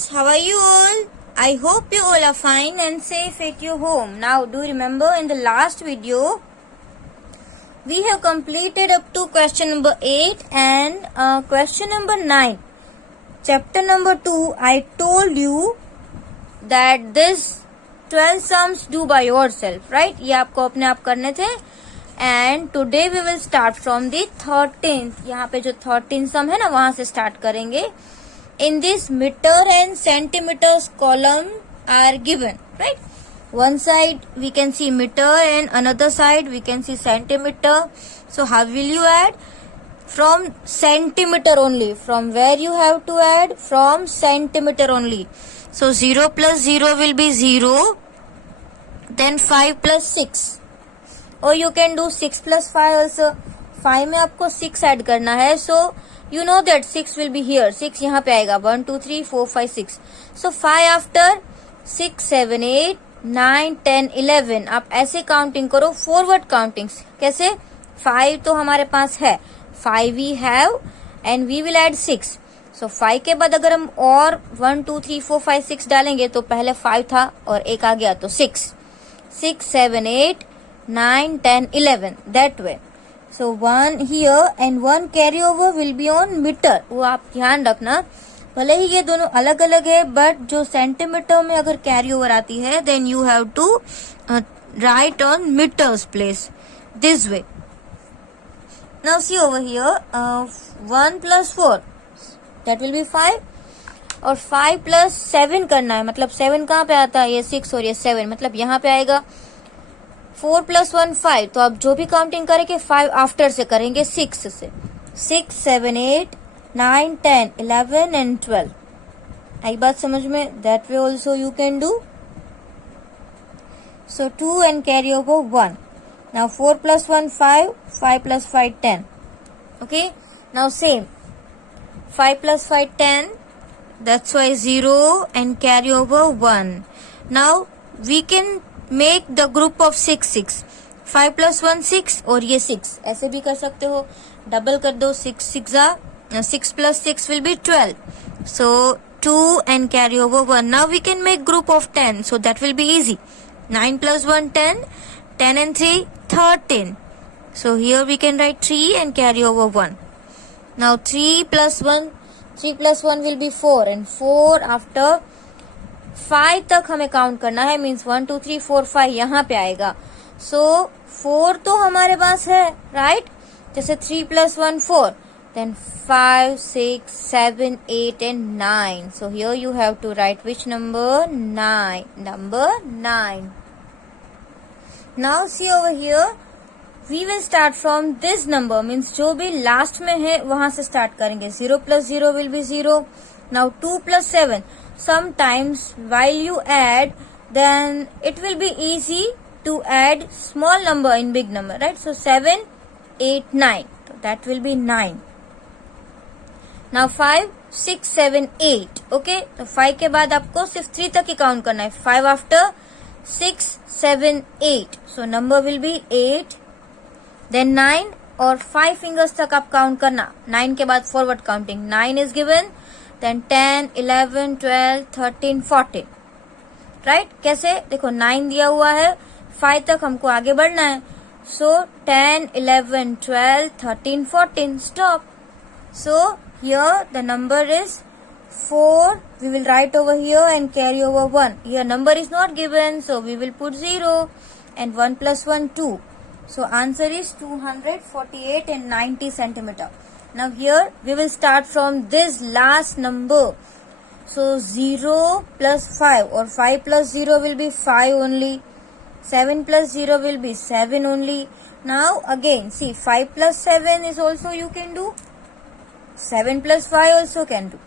friends, how are you all? I hope you all are fine and safe at your home. Now do remember in the last video we have completed up to question number 8 and question number 9. Chapter number 2, I told you that this 12 sums do by yourself, right? ये आपको अपने आप करने थे. And today we will start from the 13th. यहाँ पे जो 13 sum है ना वहां से start करेंगे. In this meter and centimeters column are given, right? One side we can see meter and another side we can see centimeter. So how will you add? From centimeter only. From where you have to add? From centimeter only. So 0 plus 0 will be 0. Then 5 plus 6. Or you can do 6 plus 5 also. 5 में आपको 6 add करना है. So you know that 6 will be here. 6 यहाँ पे आएगा. 1, 2, 3, 4, 5, 6. So 5 after 6, 7, 8, 9, 10, 11. आप ऐसे counting करो. Forward countings. कैसे? 5 तो हमारे पास है. 5 we have and we will add 6. So 5 के बाद अगर हम और 1, 2, 3, 4, 5, 6 डालेंगे तो पहले 5 था और एक आ गया तो 6. 6, 7, 8, 9, 10, 11. That way. So 1 here and 1 carryover will be on meter. वो आप ध्यान रखना. भले ही ये दोनों अलग अलग है बट जो सेंटीमीटर में अगर कैरी ओवर आती है then you have to write on meters place this way. Now see over here 1 plus 4 that will be 5 और 5 plus 7 करना है. मतलब 7 कहाँ पे आता है? ये 6 और ये 7 मतलब यहाँ पे आएगा. 4 plus 1 5. तो आप जो भी काउंटिंग करेंगे 5 आफ्टर से करेंगे 6 से. 6, 7, 8, 9, 10, 11 and 12. आई बात समझ में? That way also you can do. So 2 and carry over 1. Now 4 plus 1 5. 5 plus 5 10. Okay. Now same. 5 plus 5 10. That's why 0 and carry over 1. Now we can make the group of 6 6. 5 plus 1 6 और ये 6 ऐसे भी कर सकते हो. डबल कर दो. 6 6 plus 6 will be 12. So 2 and carry over 1. Now we can make group of 10. So that will be easy. 9 plus 1 10. 10 and 3 13. So here we can write 3 and carry over 1. Now 3 plus 1 will be 4 and 4 after 5 तक हमें count करना है. Means 1, 2, 3, 4, 5 यहाँ पे आएगा. सो 4 तो हमारे पास है, राइट? जैसे 3 plus 1 4. Then 5, 6, 7, 8 and 9. So here you have to write which number? 9. Number 9. Now see over here. We will start from this number. Means जो भी लास्ट में है वहां से स्टार्ट करेंगे. 0 plus 0 will be 0. Now 2 plus 7. Sometimes while you add then it will be easy to add small number in big number, right? So 7, 8, 9. So that will be 9. Now 5, 6, 7, 8. Okay. तो 5 के बाद आपको सिर्फ 3 तक ही काउंट करना है. 5 after 6, 7, 8. So number will be 8. Then 9 और 5 fingers तक आप काउंट करना. 9 के बाद forward counting. 9 is given. Then 10, 11, 12, 13, 14. Right? कैसे? देखो 9 दिया हुआ है. 5 तक हमको आगे बढ़ना है. So 10, 11, 12, 13, 14. Stop. So here the number is 4. We will write over here and carry over 1. Here number is not given. So we will put 0. And 1 plus 1 2. So answer is 248 and 90 centimeter. Now here we will start from this last number. So 0 plus 5 or 5 plus 0 will be 5 only. 7 plus 0 will be 7 only. Now again see 5 plus 7 is also you can do. 7 plus 5 also can do.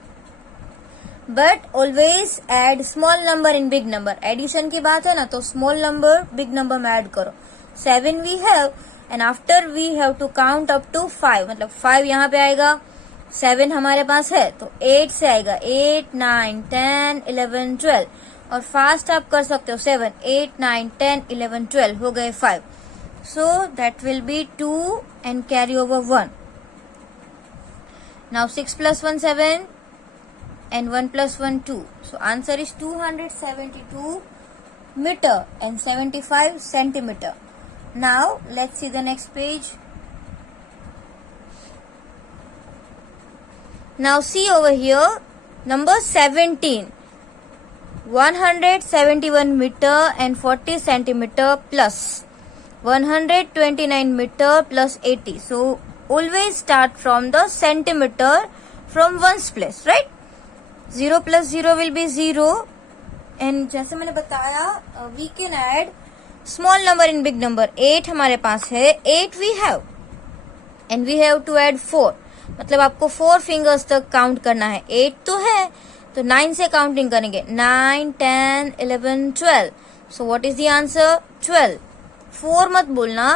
But always add small number in big number. Addition की बात है ना तो small number big number में add करो. 7 we have and after we have to count up to 5. मतलब 5 यहाँ पे आएगा. 7 हमारे पास है तो 8 से आएगा. 8, 9, 10, 11, 12 और फास्ट आप कर सकते हो. 7, 8, 9, 10, 11, 12 हो गए 5. So that will be 2 and carry over 1. Now 6 plus 1 7 and 1 plus 1 2. So answer is 272 meter and 75 centimeter. Now let's see the next page. Now see over here, number 17. 171 meter and 40 centimeter plus 129 meter plus 80. So always start from the centimeter from ones place, right? 0 plus 0 will be 0. And जैसे मैंने बताया, we can add small number in big number. 8 हमारे पास है, 8 we have and we have to add 4. मतलब आपको 4 fingers तक count करना है. 8 तो है, तो 9 से काउंटिंग करेंगे. 9, 10, 11, 12. So what is the answer? 12. 4 मत बोलना.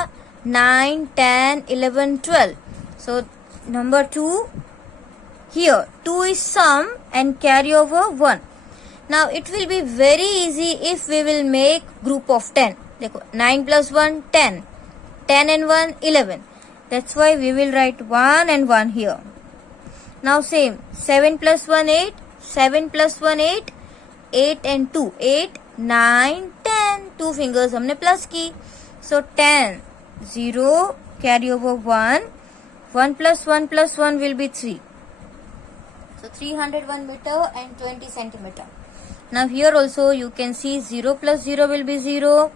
9, 10, 11, 12. So number 2 here. 2 is sum and carry over 1. Now it will be very easy if we will make group of 10. देखो 9 plus 1 10. 10 and 1 11. That's why we will write 1 and 1 here. Now same. 7 plus 1 8. 7 plus 1 8. 8 and 2 8. 9 10. 2 fingers हमने plus की. So 10 0 carry over 1. 1 plus 1 plus 1 will be 3. So 301 meter and 20 centimeter. Now here also you can see 0 plus 0 will be 0.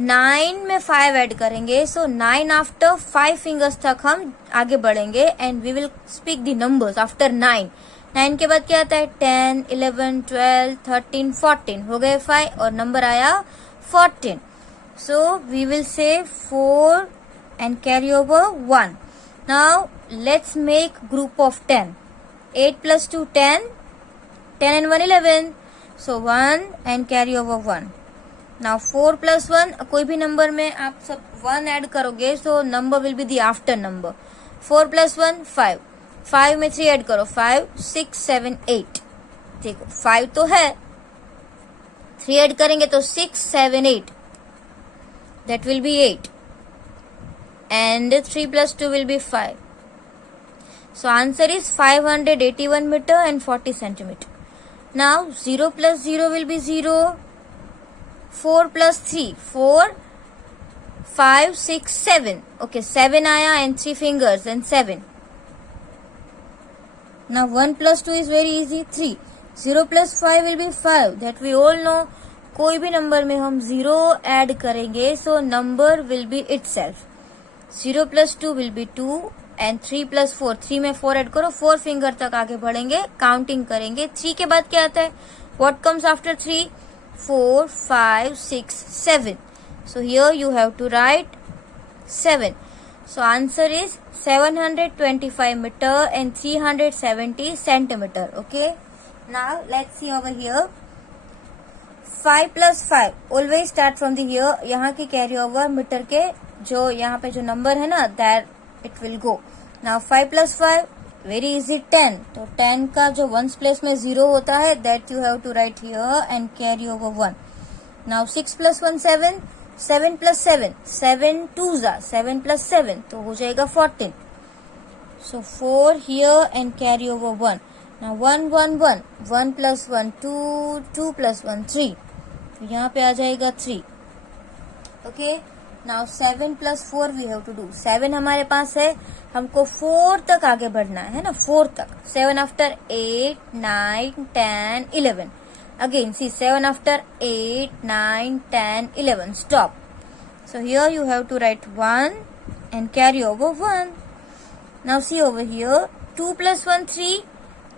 9 में 5 add करेंगे. So 9 after 5 fingers तक हम आगे बढ़ेंगे and we will speak the numbers after 9. 9 के बाद क्या आता है? 10, 11, 12, 13, 14. हो गए 5 और नंबर आया 14. So we will say 4 and carry over 1. Now let's make group of 10. 8 plus 2 10. 10 and 1 11. So 1 and carry over 1. Now 4 plus 1, कोई भी नंबर में आप सब 1 ऐड करोगे, so number will be the after number. 4 plus 1 5. 5 में 3 add करो. 5, 6, 7, 8. देखो 5 तो है, 3 ऐड करेंगे तो 6, 7, 8. That will be 8. And 3 plus 2 will be 5. So answer is 581 meter and 40 centimeter. Now 0 plus 0 will be 0. 4 plus 3 4. 5 6 7. Okay, 7 आया and 3 fingers and 7. Now 1 plus 2 is very easy. 3. 0 plus 5 will be 5. That we all know. कोई भी number में हम 0 add करेंगे, so number will be itself. 0 plus 2 will be 2 and 3 plus 4. 3 में 4 add करो. 4 finger तक आगे बढ़ेंगे, काउंटिंग करेंगे. 3 के बाद क्या आता है? What comes after 3? 4, 5, 6, 7. So here you have to write 7. So answer is 725 meter and 370 centimeter. Okay. Now let's see over here. 5 plus 5. Always start from the here. यहाँ की carry over मीटर के जो यहाँ पे जो नंबर है ना, that it will go. Now 5 plus 5. Very easy. 10. तो 10 का जो ones place में 0 होता है, that you have to write here and carry over 1. Now 6 plus 1 7. 7 plus 7. 7 twos are 7 plus 7. तो हो जाएगा 14. So 4 here and carry over 1. Now 1 1 1. 1 plus 1 2. 2 plus 1 3. तो यहाँ पे आ जाएगा 3. Okay. Now 7 plus 4 we have to do. 7 हमारे पास है, हमको 4 तक आगे बढ़ना है ना, 4 तक. 7 after 8, 9, 10, 11. Again see 7 after 8, 9, 10, 11. Stop. So here you have to write 1 and carry over 1. Now see over here. 2 plus 1 3.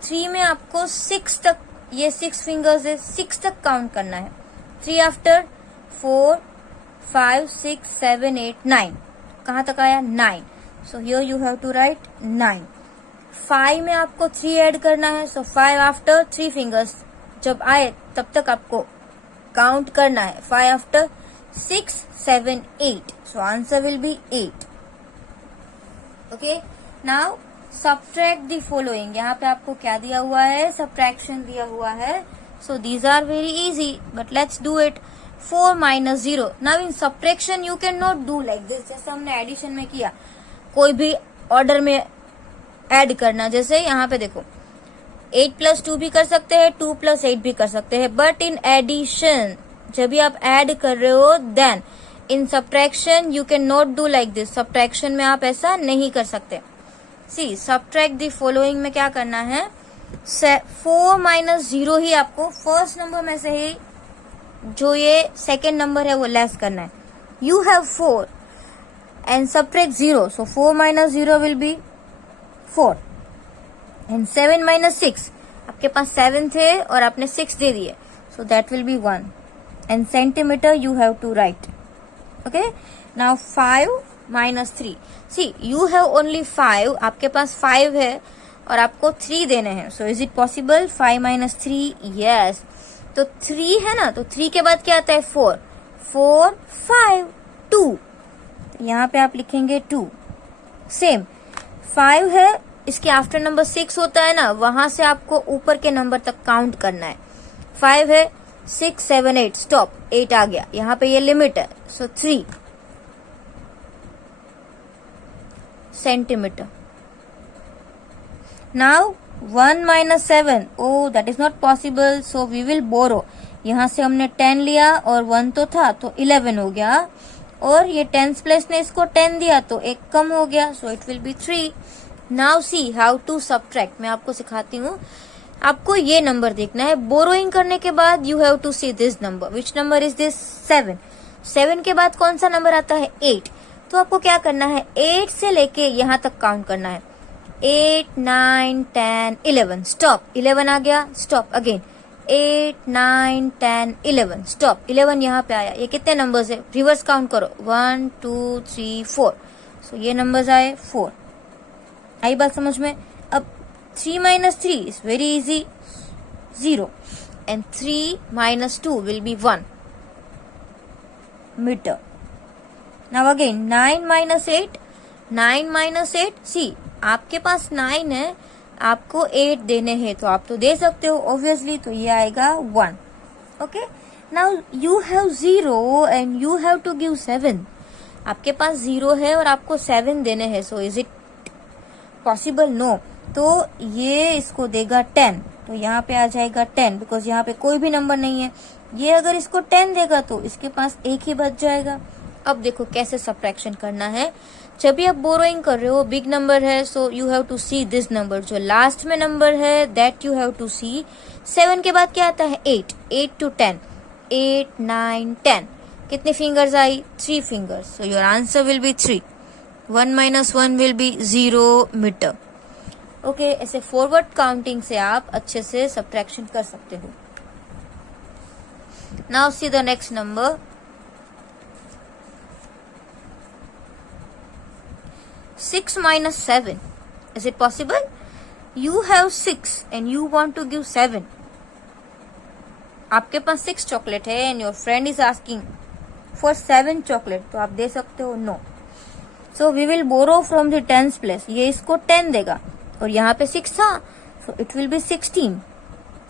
3 में आपको 6 तक, ये 6 फिंगर्स है, 6 तक काउंट करना है. 3 after 4, 5, 6, 7, 8, 9. कहाँ तक आया? 9. So here you have to write 9. 5 में आपको 3 ऐड करना है. So 5 after 3 fingers जब आए तब तक आपको काउंट करना है. 5 after 6, 7, 8. So answer will be 8. Okay. Now subtract the following. यहाँ पे आपको क्या दिया हुआ है? Subtraction दिया हुआ है. So these are very easy, but let's do it. 4 minus 0. Now in subtraction you cannot do like this. जैसे हमने एडिशन में किया, कोई भी ऑर्डर में ऐड करना. जैसे यहाँ पे देखो 8 प्लस 2 भी कर सकते हैं, 2 प्लस 8 भी कर सकते हैं, बट इन एडिशन जब भी आप ऐड कर रहे हो, then in subtraction you can not do like this. Subtraction में आप ऐसा नहीं कर सकते। सी सब्ट्रैक्ट द फॉलोइंग में क्या करना है, 4 माइनस 0 ही आपको फर्स्ट नंबर में से ही जो ये सेकेंड नंबर है वो लेस करना है। You have 4 and subtract 0, so 4 minus 0 will be 4 and 7 minus 6, आपके पास 7 थे और आपने 6 दे दिए, so that will be 1 and centimetre you have to write. Okay, now 5 minus 3, see you have only 5, आपके पास 5 है और आपको 3 देने हैं, so is it possible 5 minus 3? Yes, तो 3 है ना, तो 3 के बाद क्या आता है 4, 4 5 2, यहाँ पे आप लिखेंगे 2। सेम 5 है, इसके आफ्टर नंबर 6 होता है ना, वहां से आपको ऊपर के नंबर तक काउंट करना है। 5 है, 6 7 8, स्टॉप, 8 आ गया, यहाँ पे ये लिमिट है, so 3 centimetre. Now 1 minus 7, oh that is not possible, so we will borrow. यहाँ से हमने 10 लिया और 1 तो था, तो 11 हो गया, और ये 10th प्लेस ने इसको 10 दिया तो एक कम हो गया, so it will be 3। Now see how to subtract, मैं आपको सिखाती हूँ। आपको ये नंबर देखना है, बोरोइंग करने के बाद you have to see this number, which number is this 7। 7 के बाद कौन सा नंबर आता है 8, तो आपको क्या करना है 8 से लेके यहाँ तक काउंट करना है, 8 9 10 11, स्टॉप, 11 आ गया, स्टॉप अगेन, 8 9 10 11, स्टॉप, 11 यहाँ पे आया। ये कितने नंबर्स है, रिवर्स काउंट करो, 1 2 3 4, सो ये नंबर्स आए 4। आई बात समझ में? अब 3 minus 3 is very easy, 0 and 3 minus 2 will be 1 metre. Now again 9 minus 8, 9 minus 8, see आपके पास 9 है, आपको 8 देने हैं, तो आप तो दे सकते हो ऑब्वियसली, तो ये आएगा 1। Okay, now you have 0 and you have to give 7, आपके पास 0 है और आपको 7 देने हैं, so is it possible? No, तो ये इसको देगा 10, तो यहाँ पे आ जाएगा 10, बिकॉज यहाँ पे कोई भी नंबर नहीं है। ये अगर इसको 10 देगा तो इसके पास एक ही बच जाएगा। अब देखो कैसे सब्ट्रैक्शन करना है। जब भी आप बोरोइंग कर रहे हो, बिग नंबर है, so you have to see this number, जो लास्ट में नंबर है that you have to see. 7 के बाद क्या आता है 8, 8 to 10, 8 9 10, कितने fingers I 3 fingers, so your answer will be 3। 1 minus 1 will be 0 metre. Okay, ऐसे फॉरवर्ड काउंटिंग से आप अच्छे से सब्ट्रैक्शन कर सकते हो। Now see the next number, 6 minus 7. Is it possible? You have 6 and you want to give 7. आपके पास 6 chocolate है and your friend is asking for 7 chocolate, तो आप दे सकते हो no. So we will borrow from the 10th place. ये इसको 10 देगा और यहाँ पे 6 था, so it will be 16.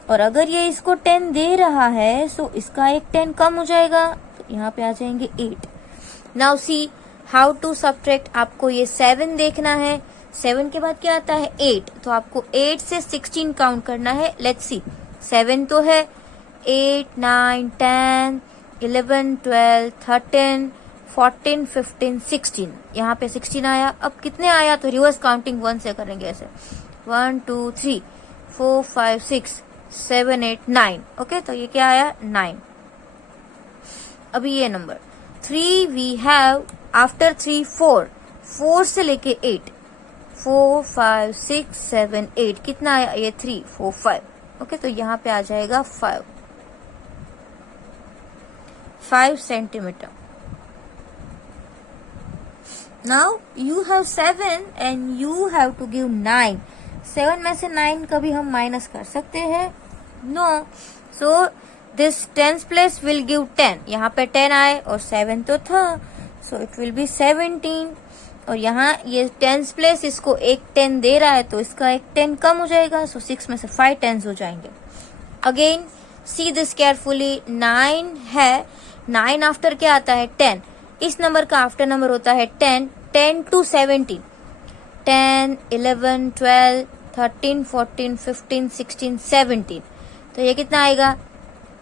और अगर ये इसको 10 दे रहा है, so इसका एक 10 कम हो जाएगा, तो यहाँ पे आ जाएंगे 8. Now see how to subtract, आपको ये 7 देखना है, 7 के बाद क्या आता है 8, तो आपको 8 से 16 काउंट करना है। लेट्स सी, 7 तो है, 8 9 10 11 12 13 14 15 16, यहाँ पे 16 आया। अब कितने आया, तो रिवर्स काउंटिंग 1 से करेंगे ऐसे, 1 2 3 4 5 6 7 8 9। ओके, तो ये क्या आया 9। अभी ये नंबर 3 वी हैव, आफ्टर 3 4, 4 से लेके 8, 4 5 6 7 8, कितना आया ये 3 4 5। ओके, तो यहाँ पे आ जाएगा 5 centimetre. Now you have 7 and you have to give 9। 7 में से 9 कभी हम माइनस कर सकते हैं? No, so this 10th place will give 10, यहाँ पे 10 आए और 7 तो था, सो इट विल बी 17। और यहाँ ये 10th प्लेस इसको एक 10 दे रहा है, तो इसका एक 10 कम हो जाएगा, सो 6 में से 5 10s हो जाएंगे। अगेन सी दिस केयरफुली, 9 है, 9 आफ्टर क्या आता है 10, इस नंबर का आफ्टर नंबर होता है 10, 10 to 17, 10 11 12 13, 14, 15, 16, 17. तो ये कितना आएगा?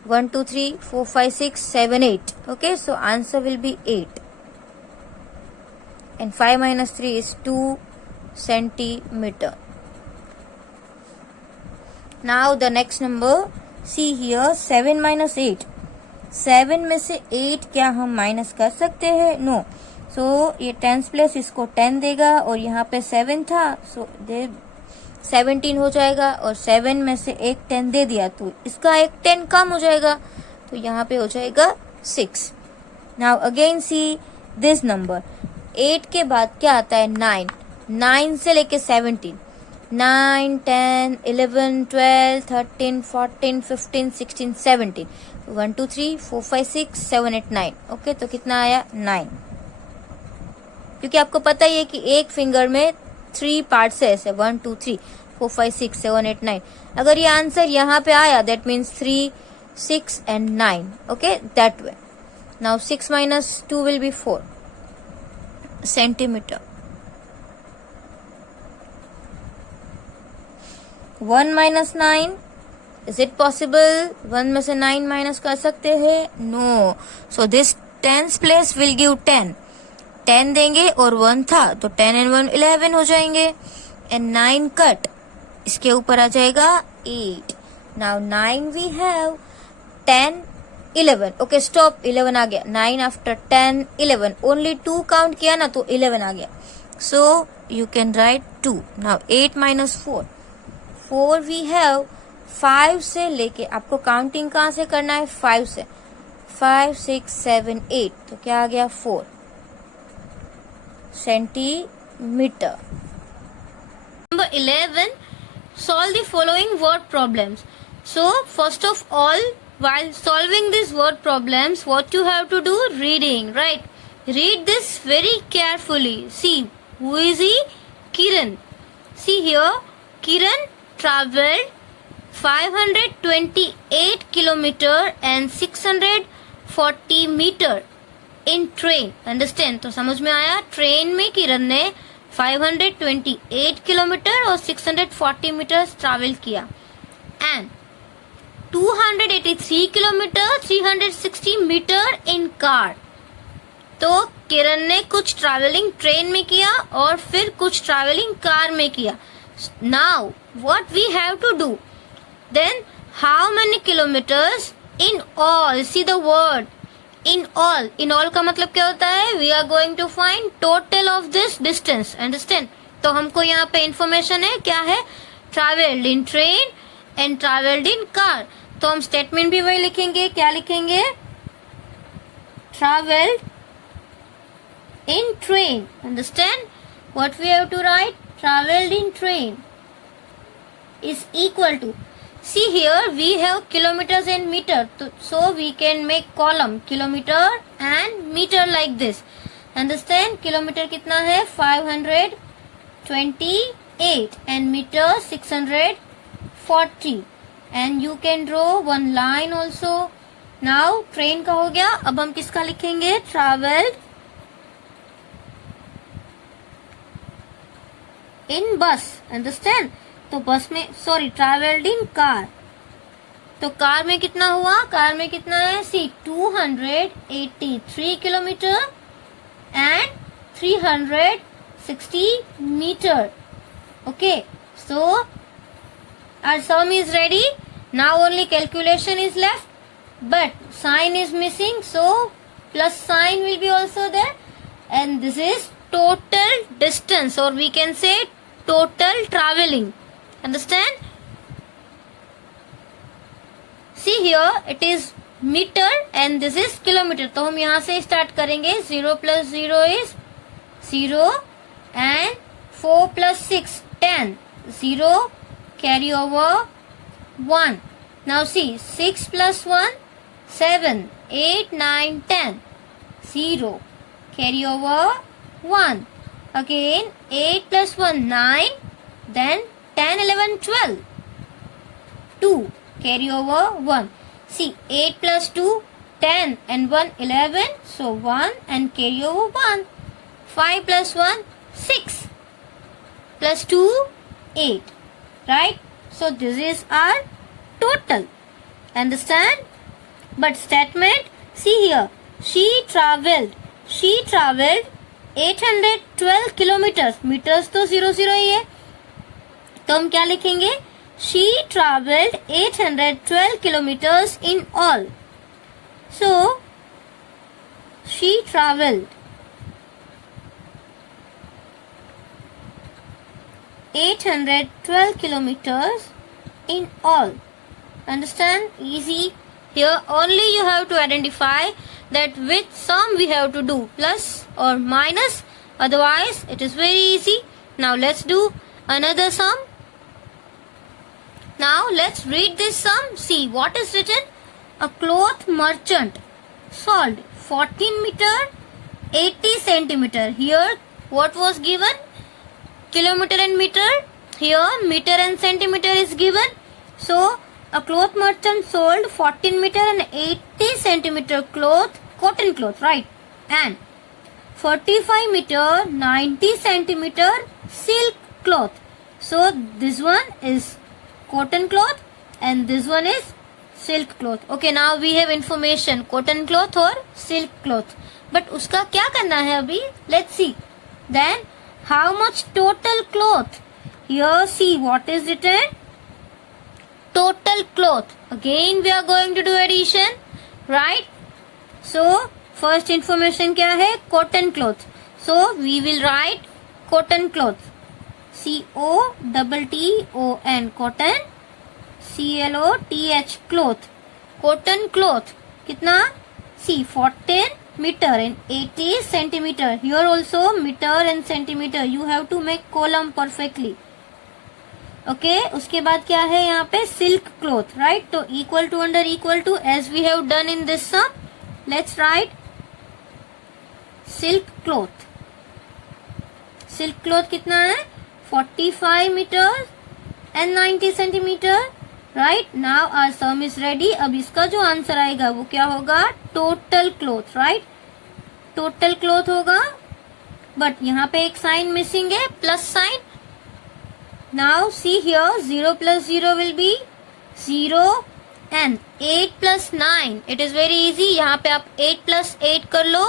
1, 2, 3, 4, 5, 6, 7, 8. Okay, so answer will be 8. And 5 minus 3 is 2 centimeter. Now the next number, see here 7 minus 8. 7 में से 8 क्या हम माइनस कर सकते हैं? नो. सो ये टेंस प्लेस इसको 10 देगा और यहाँ पे 7 था, सो 17 हो जाएगा, और 7 में से एक 10 दे दिया तो इसका एक 10 कम हो जाएगा, तो यहाँ पे हो जाएगा 6. Now again C this number. 8 के बाद क्या आता है? 9. 9 से लेके 17. 9, 10, 11, 12, 13, 14, 15, 16, 17. 1, 2, 3, 4, 5, 6, 7, 8, 9. ओके, तो कितना आया? 9. क्योंकि आपको पता ही है कि एक फिंगर में 3 पार्ट्स है, ऐसे 1, 2, 3, 4, 5, 6, 7, 8, 9. अगर ये आंसर यहाँ पे आया, that means 3, 6 and 9. Okay, that way. Now 6 minus 2 will be 4 centimeter. 1 minus 9. Is it possible? 1 में से 9 माइनस कर सकते हैं? No. So this tens place will give 10. 10 देंगे और 1 था तो 10 and 1 11 हो जाएंगे. And 9 कट, इसके ऊपर आ जाएगा 8. Now 9 we have 10, 11. Okay, stop. 11 आ गया. 9 after 10, 11. Only 2 काउंट किया ना तो 11 आ गया. So you can write 2. Now 8 minus 4. 4 we have 5 से लेके, आपको काउंटिंग कहाँ से करना है? 5 से. 5, 6, 7, 8. तो क्या आ गया? 4 centimeter. Number 11. Solve the following word problems. So first of all, while solving these word problems, what you have to do? Reading, right? Read this very carefully. See, who is he? Kiran. See here, Kiran traveled 528 kilometer and 640 meter in train. Understand? तो समझ में आया? Train में किरण ने 528 kilometre और 640 metre travel किया. And 283 kilometre 360 metre in car. तो किरण ने कुछ ट्रैवलिंग ट्रेन में किया और फिर कुछ ट्रैवलिंग कार में किया. Now what we have to do? Then how many kilometres in all? See the word in all. In all का मतलब क्या होता है? We are going to find total of this distance. Understand? तो हमको यहाँ पे इंफॉर्मेशन है, क्या है? Travelled in train and travelled in car. तो हम स्टेटमेंट भी वही लिखेंगे. क्या लिखेंगे? Travelled in train. Understand? What we have to right? Travelled in train is equal to, see here we have kilometers and meter, so we can make column kilometer and meter like this. Understand? Kilometre कितना है? 528 and meter 640. and you can draw one line also. now train का हो गया. अब हम किसका लिखेंगे? traveled in bus. Understand? तो बस में, सॉरी, ट्रैवल्ड इन कार. तो कार में कितना हुआ? कार में कितना है? See 283 kilometre and 360 metre. Okay, so our sum is ready. Now only calculation is left, but sign is missing, so plus sign will be also there. And this is total distance, और we can say total travelling. Understand? See here, it is meter and this is kilometer. तो हम यहाँ से start करेंगे. 0 plus 0 is 0 and 4 plus 6 10. 0 carry over 1. Now see, 6 plus 1 7, 8, 9, 10. 0 carry over 1. Again 8 plus 1 9. Then 10, 11, 12. 2 carry over 1. See, 8 plus 2 10 and 1 11. So 1 and carry over 1. 5 plus 1 6 plus 2 8. right? So this is our total. Understand? But statement, see here, she traveled 812 kilometers. meters तो 00 ही है, तो हम क्या लिखेंगे? She traveled 812 kilometers in all. So she traveled 812 kilometers in all. Understand? Easy. Here only you have to identify that which sum we have to do, plus or minus. Otherwise it is very easy. Now let's do another sum. Now let's read this sum. See what is written. A cloth merchant sold 14 meter 80 centimeter. Here what was given? Kilometer and meter. Here meter and centimeter is given. So a cloth merchant sold 14 meter and 80 centimeter cloth, cotton cloth, right? And 45 meter 90 centimeter silk cloth. So this one is cotton cloth and this one is silk cloth. Okay, now we have information cotton cloth or silk cloth. But उसका क्या करना है अभी? Let's see. Then how much total cloth? Here see what is written. Total cloth. Again we are going to do addition, right? So first information क्या है? Cotton cloth. So we will write cotton cloth. COTTON cotton. CLOTH cloth. Cotton cloth. कितना? See 14 meter and 80 centimeter. Here also meter and centimeter. You have to make column perfectly. Okay उसके बाद क्या है यहाँ पे? Silk cloth, right? तो equal to under equal to as we have done in this sum, let's write silk cloth. Silk cloth कितना है? 45 metre and 90 centimetre, right? Now our sum is ready. अब इसका जो आंसर आएगा वो क्या होगा? Total cloth, right? Total cloth होगा. बट यहाँ पे एक साइन मिसिंग है, plus sign. Now see here 0 plus 0 will be 0 and 8 plus 9. It is very easy. यहाँ पे आप 8 plus 8 कर लो.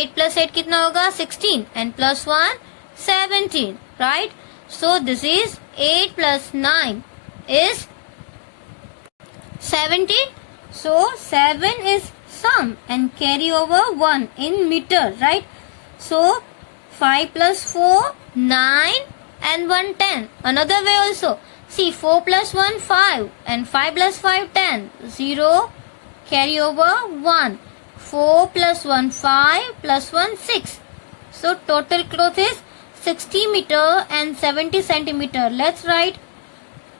8 plus 8 कितना होगा? 16 and plus 1 17, right? So this is 8 plus 9 is 17. So 7 is sum and carry over 1 in meter, right? So 5 plus 4 9 and 1 10. Another way also. See 4 plus 1 5 and 5 plus 5 10. 0 carry over 1. 4 plus 1 5 plus 1 6. So total cloth is 60 meter and 70 centimeter. Let's write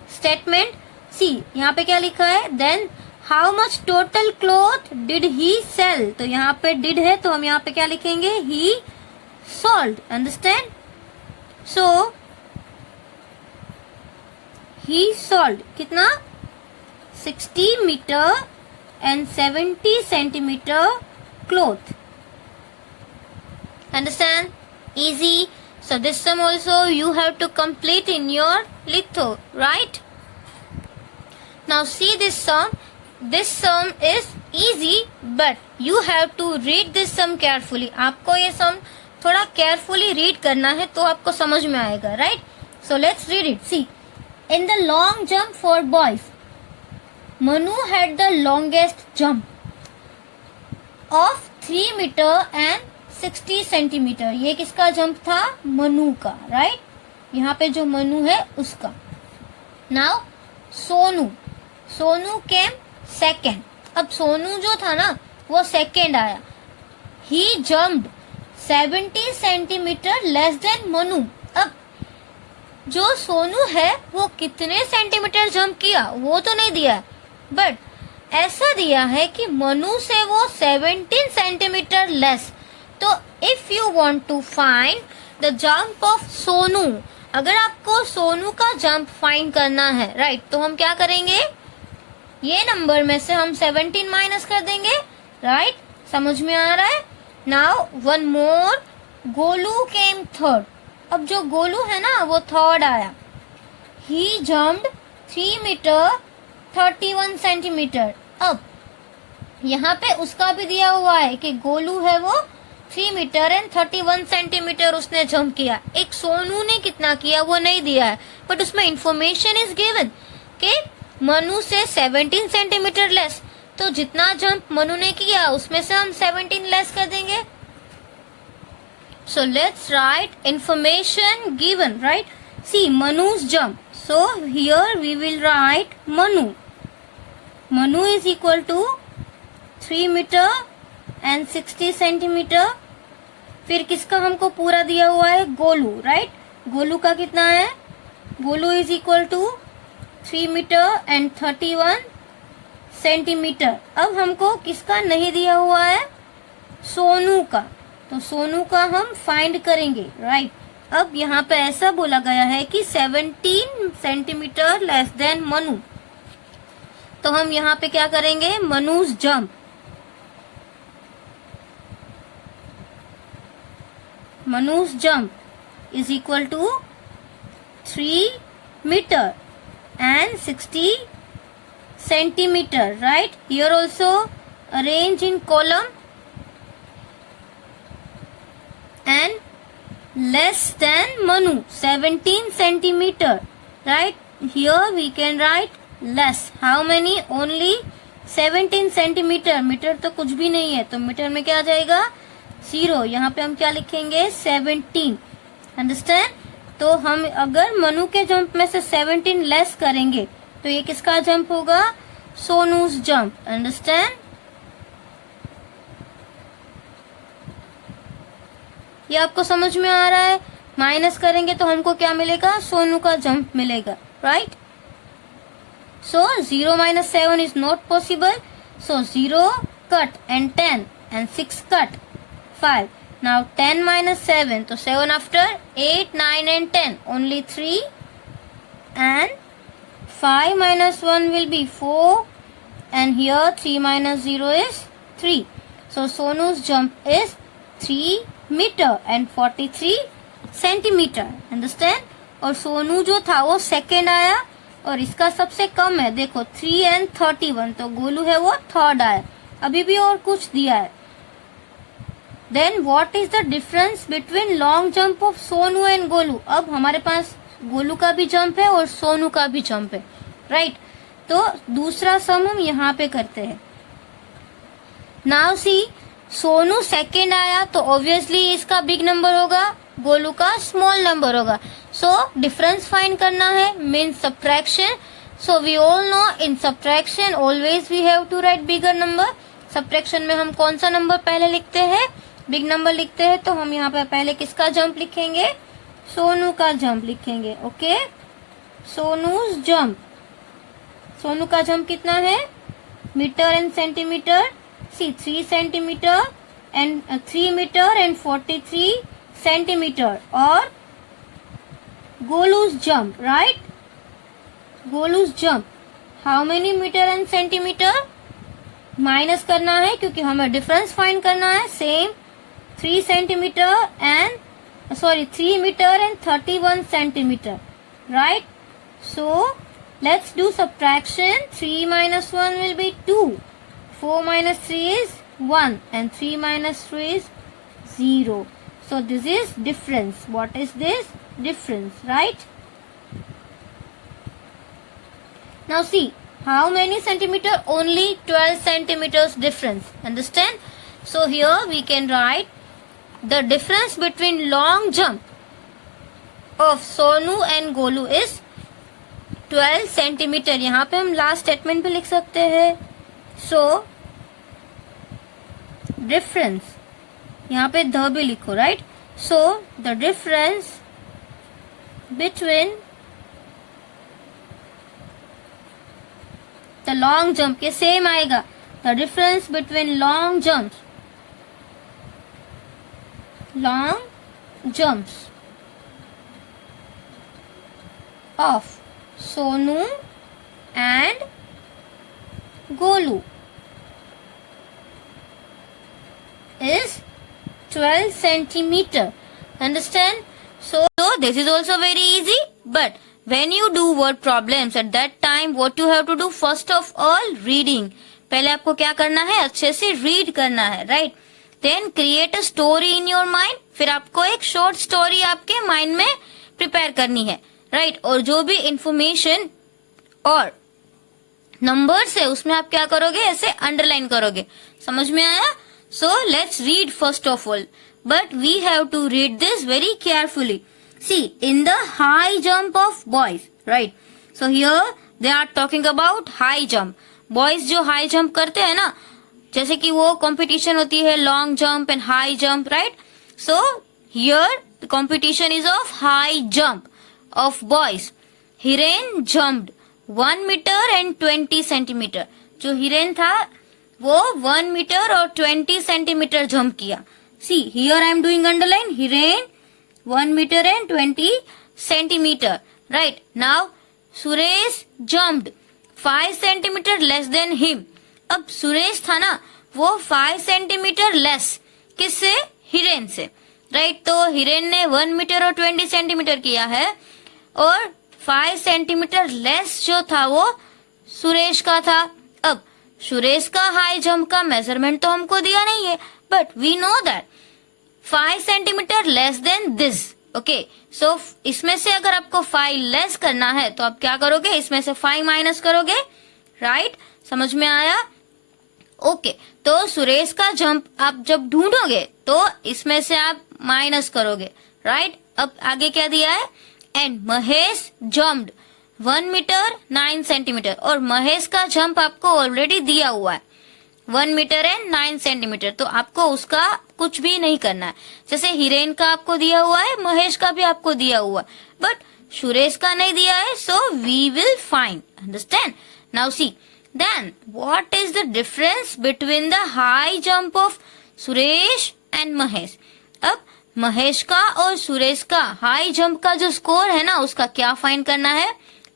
statement. See यहाँ पे क्या लिखा है? Then how much total cloth did he sell? तो यहाँ पे did है तो हम यहाँ पे क्या लिखेंगे? He sold. Understand? So he sold कितना? 60 meter and 70 centimeter cloth. Understand? Easy. So this sum also you have to complete in your litho, right? Now see this sum. This sum is easy but you have to read this sum carefully. आपको ये sum थोड़ा carefully read करना है तो आपको समझ में आएगा, right? So let's read it. See. In the long jump for boys, Manu had the longest jump of 3 meter and 60 centimeter. ये किसका जंप था? मनु का, राइट? यहाँ पे जो मनु है उसका. Now Sonu came second. अब सोनू जो था ना वो सेकेंड आया. He jumped 70 centimeter less than Manu. अब जो सोनू है वो कितने सेंटीमीटर जंप किया वो तो नहीं दिया, बट ऐसा दिया है कि मनु से वो 17 सेंटीमीटर लेस. तो if you want to find the jump of Sonu, अगर आपको सोनू का जंप फाइंड करना है, राइट, तो हम क्या करेंगे? ये नंबर में से हम 17 माइनस कर देंगे, राइट? समझ में आ रहा है? नाउ वन मोर, गोलू केम थर्ड. अब जो गोलू है ना वो थर्ड आया. he jumped 3 meter 31 centimetre. अब यहाँ पे उसका भी दिया हुआ है कि गोलू है वो 3 मीटर एंड 31 सेंटीमीटर उसने जंप किया। एक सोनू ने कितना किया वो नहीं दिया है, बट उसमें इंफॉर्मेशन इज गिवन कि मनु से 17 सेंटीमीटर लेस, तो जितना जंप मनु ने किया उसमें से हम 17 लेस कर देंगे। So let's write information given, right. See Manu's jump, so here we will write Manu is equal to 3 metre and 60 centimetre. फिर किसका हमको पूरा दिया हुआ है, गोलू, राइट। गोलू का कितना है, Golu is equal to 3 metre and 31 centimetre. अब हमको किसका नहीं दिया हुआ है, सोनू का, तो सोनू का हम फाइंड करेंगे, राइट। अब यहाँ पे ऐसा बोला गया है कि 17 सेंटीमीटर लेस देन मनु, तो हम यहाँ पे क्या करेंगे, मनु's jump, Manu's jump is equal to 3 meter and 60 centimeter, right? Here also arrange in column and less than Manu 17 centimeter, right? Here we can write less. How many? Only 17 centimeter. Metre तो कुछ भी नहीं है, तो metre में क्या आ जाएगा, 0। यहाँ पे हम क्या लिखेंगे, 17। अंडरस्टैंड। तो हम अगर मनु के जंप में से 17 लेस करेंगे तो ये किसका जंप होगा, सोनू's जंप। अंडरस्टैंड। ये आपको समझ में आ रहा है। माइनस करेंगे तो हमको क्या मिलेगा, सोनू का जंप मिलेगा, right. So 0 - 7 is not possible, so 0 cut and 10 and 6 cut 5. Now 10 - 7, so 7 after 8, 9 and 10, only 3, and 5 - 1 will be 4, and here 3 - 0 is 3. So Sonu's jump is 3 meter and 43 centimeter. Understand? और सोनू जो था वो सेकेंड आया और इसका सबसे कम है, देखो 3 and 31, तो गोलू है वो थर्ड आया। अभी भी और कुछ दिया है। Then what is the difference between long jump of Sonu and Golu. अब हमारे पास गोलू का भी जंप है और सोनू का भी जंप है, राइट। तो दूसरा सम हम यहाँ पे करते हैं। नाउ सी, सोनू सेकेंड आया तो ऑब्वियसली इसका बिग नंबर होगा, गोलू का स्मॉल नंबर होगा। सो डिफरेंस फाइंड करना है, means subtraction. So we all know in subtraction always we have to write bigger number. Subtraction में हम कौन सा नंबर पहले लिखते हैं, बिग नंबर लिखते हैं। तो हम यहाँ पे पहले किसका जंप लिखेंगे, सोनू का जंप लिखेंगे। ओके, सोनू's जंप, सोनू का जंप कितना है, metre and centimetre. See 3 centimetre and 3 metre and 43 centimetre. और Golu's jump, right, Golu's jump how many metre and centimetre. Minus करना है क्योंकि हमें डिफरेंस फाइंड करना है। Same 3 centimetre and 3 metre and 31 centimetre, right. So let's do subtraction. 3 - 1 will be 2, 4 - 3 is 1 and 3 - 3 is 0. So this is difference. What is this difference, right? Now see, how many centimeter? Only 12 centimeters difference. Understand? So here we can write the difference between long jump of Sonu and Golu is 12 centimeter. यहाँ पे हम last statement पे लिख सकते हैं। So difference, यहाँ पे the भी लिखो, right. So the difference between the long jump, ये सेम आएगा। The difference between long jumps of Sonu and Golu is 12 centimeter. Understand? So this is also very easy, but When you do word problems at that time, what you have to do? First of all, reading. पहले आपको क्या करना है? अच्छे से read करना है, right? Then create a story in your mind. फिर आपको एक शॉर्ट स्टोरी आपके माइंड में प्रिपेयर करनी है, राइट? और जो भी इंफॉर्मेशन और नंबर्स है उसमें आप क्या करोगे? ऐसे अंडरलाइन करोगे. समझ में आया? So let's read first of all, but we have to read this very carefully. See, in the high jump of boys, right? So here they are talking about high jump. Boys जो high jump करते हैं ना, जैसे कि वो competition होती है long jump and high jump, right? So here the competition is of high jump of boys. Hiren jumped 1 meter and 20 centimeter. जो हिरेन था वो 1 meter और 20 centimeter jump किया. See, here I am doing underline. Hiren 1 meter and 20 centimeter. Right. Now, Suresh jumped 5 centimeter less than him. अब सुरेश था ना, वो 5 centimeter less. किससे? हिरेन से. राइट. तो हिरेन ने 1 मीटर और 20 सेंटीमीटर किया है और 5 सेंटीमीटर लेस जो था वो सुरेश का था. अब सुरेश का हाई जंप का मेजरमेंट तो हमको दिया नहीं है, but we know that 5 centimetre less than this. Okay, so इसमें से अगर आपको 5 लेस करना है तो आप क्या करोगे? इसमें से 5 माइनस करोगे, राइट? समझ में आया? ओके, तो सुरेश का जंप आप जब ढूंढोगे तो इसमें से आप माइनस करोगे, राइट? अब आगे क्या दिया है? And Mahesh jumped 1 metre 9 centimetre. और महेश का जंप आपको ऑलरेडी दिया हुआ है 1 मीटर एंड 9 सेंटीमीटर. तो आपको उसका कुछ भी नहीं करना है. जैसे हिरेन का आपको दिया हुआ है, महेश का भी आपको दिया हुआ है, बट सुरेश का नहीं दिया है. So we will find. Understand? Now see, then what is the difference between the high jump of Suresh and Mahesh? अब महेश का और सुरेश का हाई जंप का जो स्कोर है ना, उसका क्या फाइंड करना है?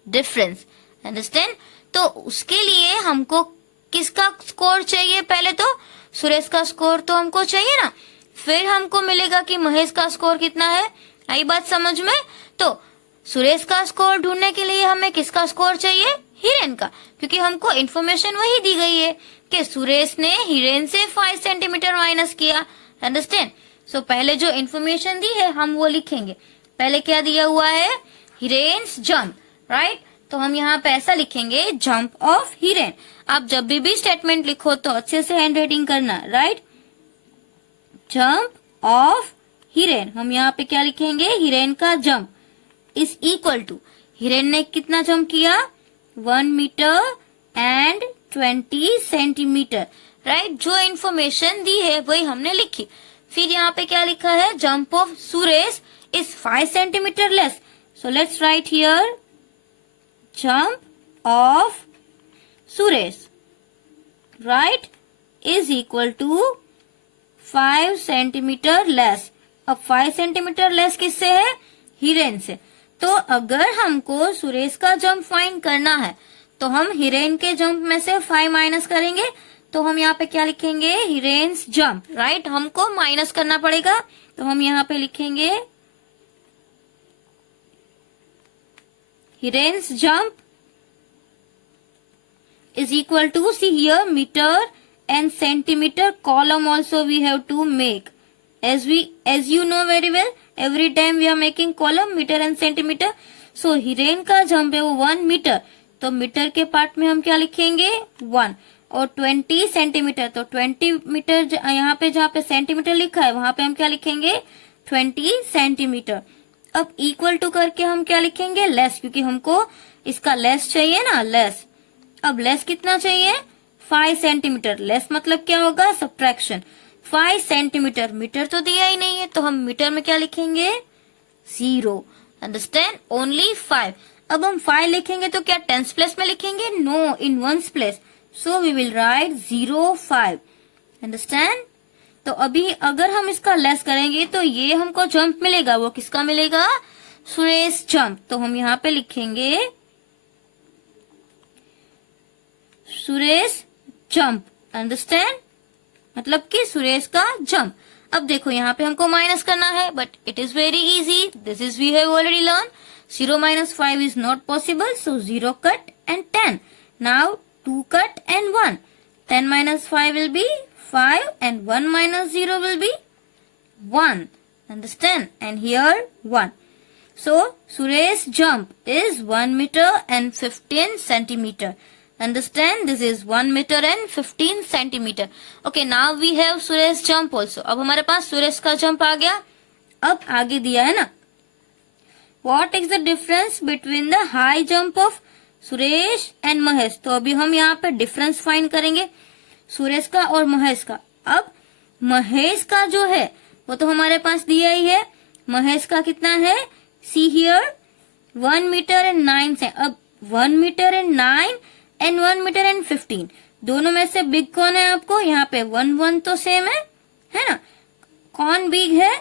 डिफरेंस. अंडरस्टैंड? तो उसके लिए हमको किसका स्कोर चाहिए? पहले तो सुरेश का स्कोर तो हमको चाहिए ना, फिर हमको मिलेगा कि महेश का स्कोर कितना है. आई बात समझ में? तो सुरेश का स्कोर ढूंढने के लिए हमें किसका स्कोर चाहिए? हिरेन का, क्योंकि हमको इन्फॉर्मेशन वही दी गई है कि सुरेश ने हिरेन से 5 सेंटीमीटर माइनस किया. अंडरस्टैंड? सो पहले जो इन्फॉर्मेशन दी है हम वो लिखेंगे. पहले क्या दिया हुआ है? हिरेन्स जंप, राइट? तो हम यहाँ पे ऐसा लिखेंगे, जंप ऑफ हिरेन. आप जब भी स्टेटमेंट लिखो तो अच्छे से हैंड राइटिंग करना, राइट? Jump of Hiren. हम यहाँ पे क्या लिखेंगे? हिरेन का jump is equal to, Hiren ने कितना जंप किया? 1 मीटर एंड 20 सेंटीमीटर, राइट? जो इन्फॉर्मेशन दी है वही हमने लिखी. फिर यहाँ पे क्या लिखा है? Jump of Suresh is 5 centimetre less. So let's right here jump of Suresh, right, is equal to 5 centimetre less. अब 5 सेंटीमीटर लेस किससे है? हिरेन से. तो अगर हमको सुरेश का जंप फाइंड करना है तो हम हिरेन के जंप में से 5 माइनस करेंगे. तो हम यहाँ पे क्या लिखेंगे? हिरेन्स जंप, राइट? हमको माइनस करना पड़ेगा, तो हम यहाँ पे लिखेंगे Hiren's jump is equal to, see here, meter and centimeter column also we have to make. As you know very well, every time we are making column meter and centimeter. So Hiren का jump है वो 1 metre, तो metre के part में हम क्या लिखेंगे? 1. और 20 सेंटीमीटर, तो 20 मीटर यहाँ पे जहाँ पे सेंटीमीटर लिखा है वहां पे हम क्या लिखेंगे? 20 सेंटीमीटर. अब इक्वल टू करके हम क्या लिखेंगे? लेस, क्योंकि हमको इसका लेस चाहिए ना, लेस. अब लेस कितना चाहिए? 5 सेंटीमीटर. लेस मतलब क्या होगा? सब्ट्रैक्शन. 5 सेंटीमीटर, मीटर तो दिया ही नहीं है, तो हम मीटर में क्या लिखेंगे? 0. अंडरस्टैंड? ओनली 5. अब हम 5 लिखेंगे तो क्या टेंस प्लेस में लिखेंगे? No, in ones place. So we will write 0.5. Understand? तो अभी अगर हम इसका लेस करेंगे तो ये हमको जंप मिलेगा, वो किसका मिलेगा? सुरेश जंप. तो हम यहाँ पे लिखेंगे सुरेश जंप. अंडरस्टैंड? मतलब कि सुरेश का जंप. अब देखो यहाँ पे हमको माइनस करना है, but it is very easy. This is we have already learn. 0 minus 5 is not possible, so 0 cut and 10. Now 2 cut and 1. 10 minus 5 will be 5 and 1 minus 0 will be 1. Understand? And here 1. So Suresh jump is 1 meter and 15 centimeter. Understand? This is 1 meter and 15 centimeter. Okay, now we have Suresh jump also. अब हमारे पास सुरेश का jump आ गया. अब आगे दिया है ना, What is the difference between the high jump of Suresh and Mahesh? तो अभी हम यहाँ पे डिफरेंस फाइंड करेंगे सुरेश का और महेश का. अब महेश का जो है वो तो हमारे पास दिया ही है. महेश का कितना है? सी हियर 1 मीटर एंड 9 से. अब 1 metre and 9 and 1 metre and 15 दोनों में से बिग कौन है? आपको यहाँ पे 1 तो सेम है ना. कौन बिग है?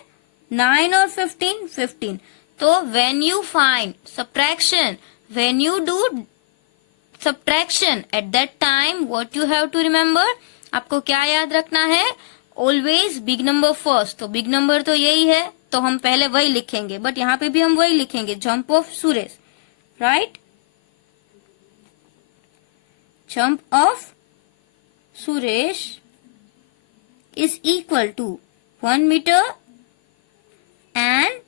9 और 15. 15. तो when you find subtraction, when you do subtraction at that time what you have to remember, आपको क्या याद रखना है? Always big number first. तो बिग नंबर तो यही है, तो हम पहले वही लिखेंगे, बट यहाँ पे भी हम वही लिखेंगे, jump of Suresh. Right? Jump of Suresh is equal to 1 meter and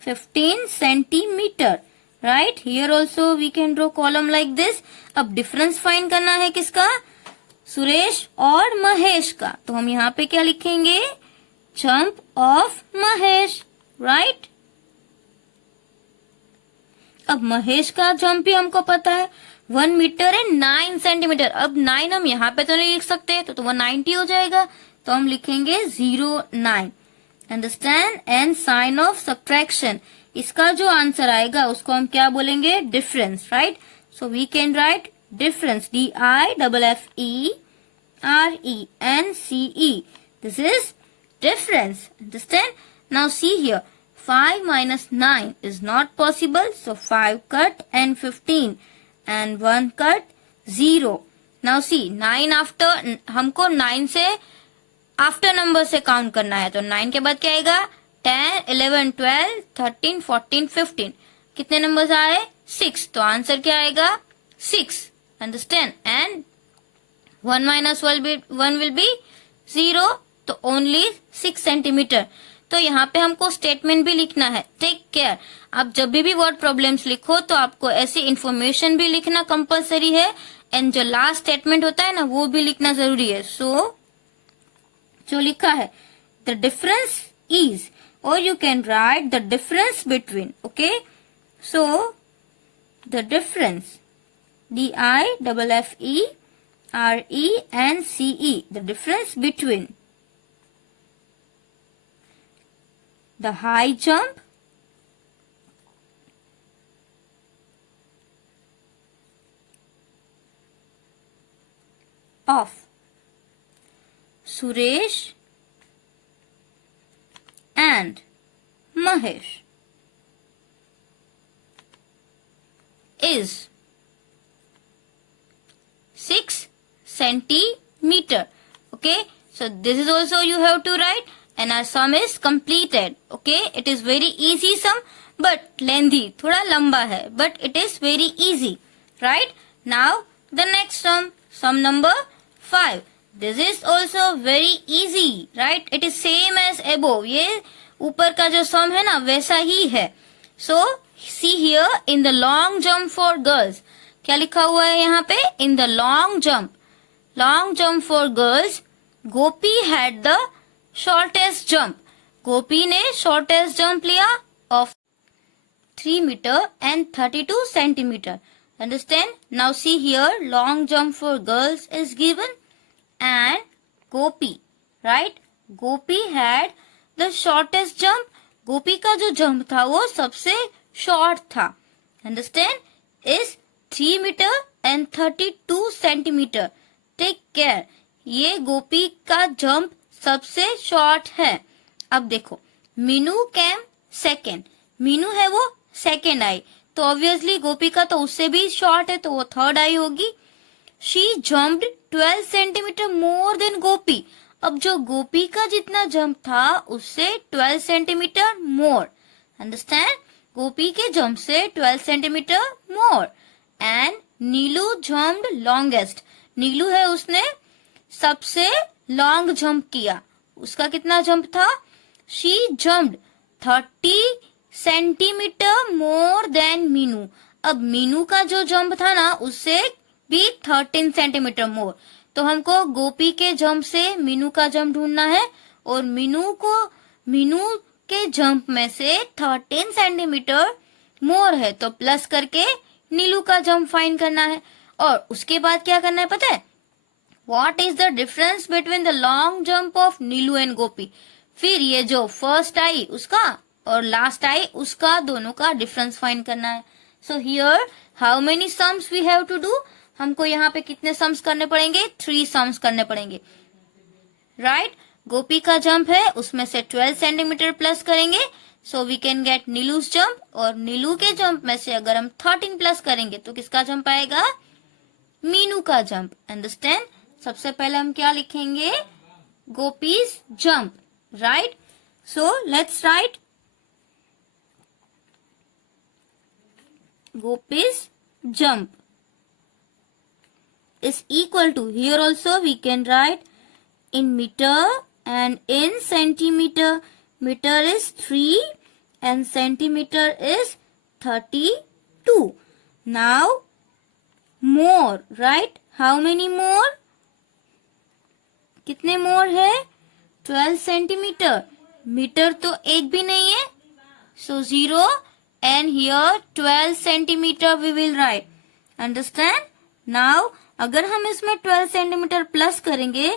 15 centimeter. Right? Here also we can draw column like this. अब difference find करना है किसका? सुरेश और महेश का. तो हम यहाँ पे क्या लिखेंगे? Jump of Mahesh. Right? अब महेश का जंप भी हमको पता है 1 मीटर एंड 9 सेंटीमीटर. अब 9 हम यहाँ पे तो नहीं लिख सकते, तो 190 हो जाएगा. तो हम लिखेंगे 09. Understand? And sign of subtraction, इसका जो आंसर आएगा उसको हम क्या बोलेंगे? Difference. Right? So we can write difference DIFFERENCE. This is difference. Understand? Now see here 5 minus 9 is not possible, so 5 cut and 15 and 1 cut 0. Now see 9 after, हमको 9 से after number से काउंट करना है, तो 9 के बाद क्या आएगा? 10, 11, 12, 13, 14, 15. कितने नंबर्स आए? 6. तो आंसर क्या आएगा? 6. Understand? And 1 minus 1 will be 0, तो ओनली 6 सेंटीमीटर. तो यहाँ पे हमको स्टेटमेंट भी लिखना है. टेक केयर, आप जब भी वर्ड प्रॉब्लम्स लिखो तो आपको ऐसी इंफॉर्मेशन भी लिखना कंपलसरी है, एंड जो लास्ट स्टेटमेंट होता है ना वो भी लिखना जरूरी है. सो जो लिखा है द डिफरेंस इज, और you can write the difference between. Okay, so the difference DIFFERENCE, the difference between the high jump of Suresh and Mahesh is 6 centimeter. Okay, so this is also you have to write. And our sum is completed. Okay, it is very easy sum but lengthy, थोड़ा लंबा है, but it is very easy. Right? Now the next sum number 5. This is also very easy. Right? It is same as above. ये ऊपर का जो sum है ना वैसा ही है. So see here in the long jump for girls, क्या लिखा हुआ है यहाँ पे? In the long jump for girls, Gopi had the shortest jump. गोपी ने shortest jump लिया of 3 meter and 32 centimeter. Understand? Now see here long jump for girls is given and Gopi, right? Gopi had the shortest jump. गोपी का जो jump था वो सबसे short था. Understand? is 3 meter and 32 centimeter. Take care. ये गोपी का jump सबसे short है. अब देखो मीनू कैम सेकेंड, मीनू है वो सेकेंड आई, तो ऑब्वियसली गोपी का तो उससे भी शॉर्ट है, तो वो थर्ड आई होगी. She jumped 12 centimetre more than Gopi. अब जो गोपी का जितना जंप था उससे 12 सेंटीमीटर मोर. अंडरस्टैंड? गोपी के जंप से 12 centimetre more and Neelu jumped longest. Neelu है उसने सबसे लॉन्ग जंप किया। उसका कितना जंप था? She jumped 30 centimetre more then Meenu. अब मीनू का जो जंप था ना उससे भी 13 सेंटीमीटर मोर। तो हमको गोपी के जंप से मीनू का जंप ढूंढना है और मीनू के जंप में से 13 सेंटीमीटर मोर है तो प्लस करके नीलू का जंप फाइंड करना है। और उसके बाद क्या करना है पता है? What is the difference between the long jump of Neelu and Gopi. फिर ये जो फर्स्ट आई उसका और लास्ट आई उसका दोनों का डिफरेंस फाइंड करना है। So here how many sums we have to do. हमको यहाँ पे कितने सम्स करने पड़ेंगे? 3 सम्स करने पड़ेंगे, राइट। गोपी का जंप है उसमें से 12 सेंटीमीटर प्लस करेंगे so we can get Neelu's jump. और नीलू के जंप में से अगर हम 13 प्लस करेंगे तो किसका जंप आएगा? मीनू का जंप। अंडरस्टैंड। सबसे पहले हम क्या लिखेंगे? Gopis jump, right. So let's right gopis jump is equal to, here also we can write in meter and in centimeter. Meter is 3 and centimeter is 32. Now more, right? How many more? कितने more है? 12 centimetre. Metre तो एक भी नहीं है, so 0 and here 12 centimetre we will write. Understand? Now अगर हम इसमें 12 सेंटीमीटर प्लस करेंगे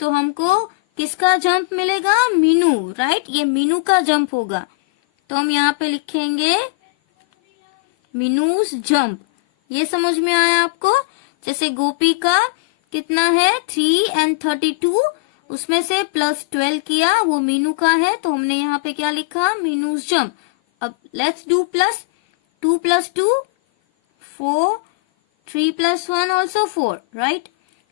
तो हमको किसका जंप मिलेगा? मीनू, राइट। ये मीनू का जंप होगा तो हम यहाँ पे लिखेंगे मीनूज जंप। ये समझ में आया आपको? जैसे गोपी का कितना है? 3 and 32, उसमें से प्लस 12 किया, वो मीनू का है तो हमने यहाँ पे क्या लिखा? मीनूज जंप। अब let's do plus. 2 + 2 4, 3 + 1 also 4, right?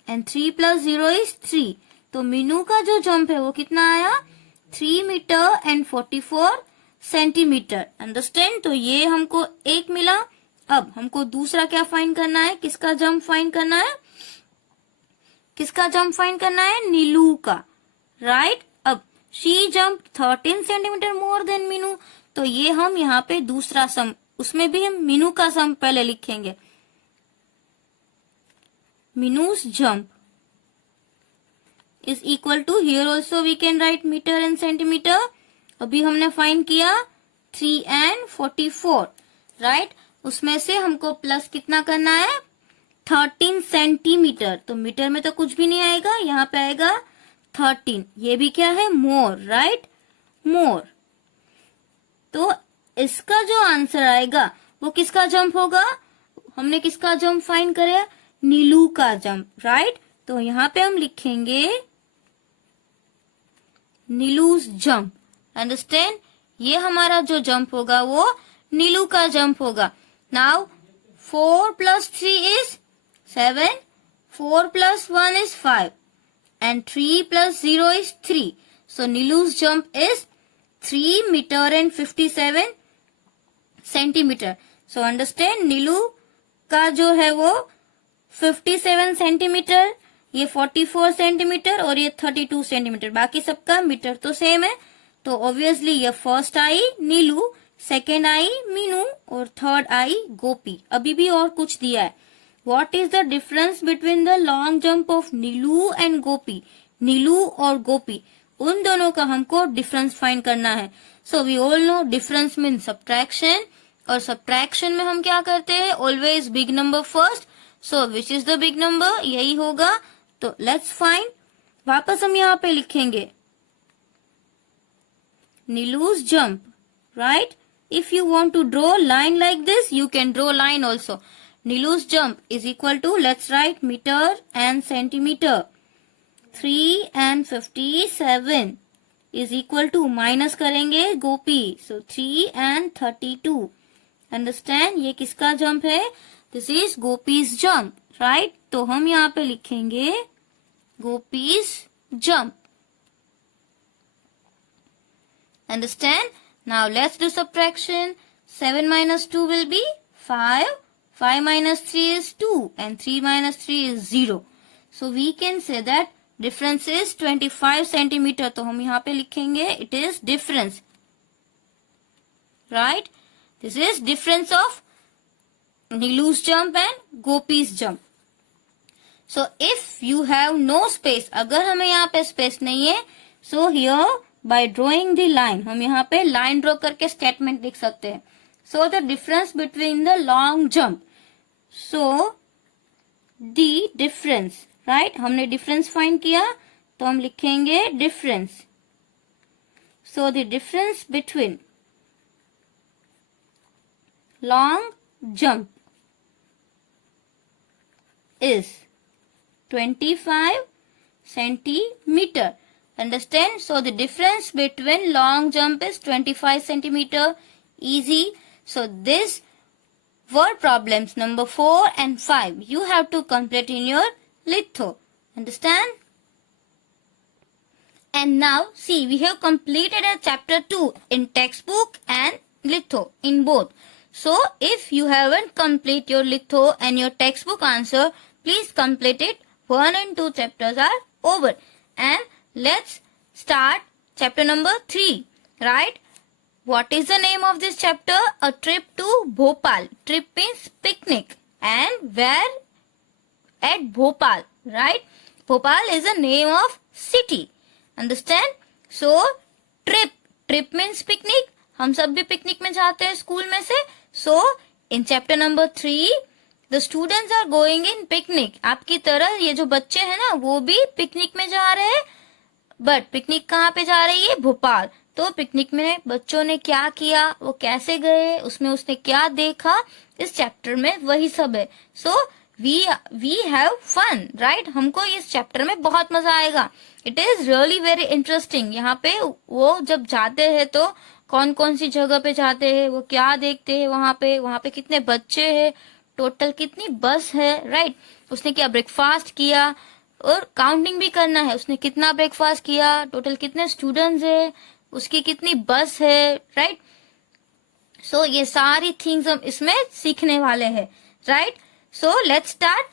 And 3 + 0 is 3. तो मीनू का जो जंप है वो कितना आया? 3 मीटर and 44 सेंटीमीटर। अंडरस्टैंड। तो ये हमको एक मिला। अब हमको दूसरा क्या फाइंड करना है? किसका जंप फाइंड करना है? किसका जंप फाइंड करना है? नीलू का, राइट। अब she jump 13 centimetre more then Meenu, तो ये हम यहाँ पे दूसरा सम, उसमें भी हम मीनू का सम पहले लिखेंगे। Meenu's jump is equal to, here also we can write metre and centimetre. अभी हमने फाइंड किया 3 and 44, राइट। उसमें से हमको प्लस कितना करना है? 13 सेंटीमीटर। तो मीटर में तो कुछ भी नहीं आएगा, यहाँ पे आएगा 13। ये भी क्या है? मोर, राइट, मोर। तो इसका जो आंसर आएगा वो किसका जंप होगा? हमने किसका जंप फाइंड करे? नीलू का जंप, राइट। तो यहाँ पे हम लिखेंगे नीलूज जंप। अंडरस्टैंड। ये हमारा जो जंप होगा वो नीलू का जंप होगा। Now 4 + 3 is 7, 4 + 1 is 5 and 3 + 0 is 3. So Nilu's jump is 3 meter and 57 centimetre. So understand, नीलू का जो है वो 57 सेंटीमीटर, ये 44 सेंटीमीटर और ये 32 सेंटीमीटर। बाकी सबका मीटर तो सेम है। तो ऑब्वियसली ये first I Neelu, second I Meenu और थर्ड आई गोपी। अभी भी और कुछ दिया है। What is the difference between the long jump of Neelu and Gopi? Neelu और गोपी, उन दोनों का हमको डिफरेंस फाइंड करना है। So we all know difference mean subtraction, और सब्ट्रैक्शन में हम क्या करते हैं? Always big number first. So which is the big number? यही होगा। तो लेट्स फाइंड। वापस हम यहाँ पे लिखेंगे Neelu's jump, right. If you want to draw line like this, you can draw line also. Nilu's jump is equal to, let's write meter and centimeter. 3 and 57 is equal to, minus करेंगे गोपी, so 3 and 32. Understand? ये किसका jump है? This is गोपी's jump, right? तो हम यहाँ पे लिखेंगे गोपी's jump. Understand? Now let's do subtraction. 7 minus 2 will be 5. 5 minus 3 is 2 and 3 minus 3 is 0. So we can say that difference is 25 centimeter. तो हम यहाँ पे लिखेंगे it is difference. Right? This is difference of Nilu's jump and Gopi's jump. So if you have no space, अगर हमें यहाँ पे space नहीं है, so here by drawing the line, हम यहाँ पे line draw करके statement लिख सकते हैं. So the difference between the long jump. So the difference, right? हमने difference find किया, तो हम लिखेंगे difference. So the difference between long jump is 25 centimeter. Understand? So the difference between long jump is 25 centimeter. Easy. So this word problems number 4 and 5 you have to complete in your litho. Understand? And now see, we have completed a chapter 2 in textbook and litho in both. So if you haven't complete your litho and your textbook answer, please complete it. 1 and 2 chapters are over. And let's start chapter number 3. Right? What is the name of this chapter? A trip to Bhopal. Trip means picnic. And where? At Bhopal. Right? Bhopal is the name of city. Understand? So trip. Trip means picnic. हम सब भी picnic में जाते हैं school में से. So in chapter number 3, the students are going in picnic. आपकी तरह ये जो बच्चे हैं ना, वो भी पिकनिक में जा रहे हैं. बट पिकनिक कहाँ पे जा रही है? भोपाल. तो पिकनिक में बच्चों ने क्या किया, वो कैसे गए, उसमें उसने क्या देखा, इस चैप्टर में वही सब है. So we have fun, right? हमको इस चैप्टर में बहुत मजा आएगा. It is really very interesting. यहाँ पे वो जब जाते हैं तो कौन कौन सी जगह पे जाते हैं, वो क्या देखते हैं, वहां पे कितने बच्चे हैं, टोटल कितनी बस है, राइट? उसने क्या ब्रेकफास्ट किया और काउंटिंग भी करना है. उसने कितना ब्रेकफास्ट किया, टोटल कितने स्टूडेंट्स है, उसकी कितनी बस है, राइट? सो ये सारी थिंग्स हम इसमें सीखने वाले हैं, right? So let's start.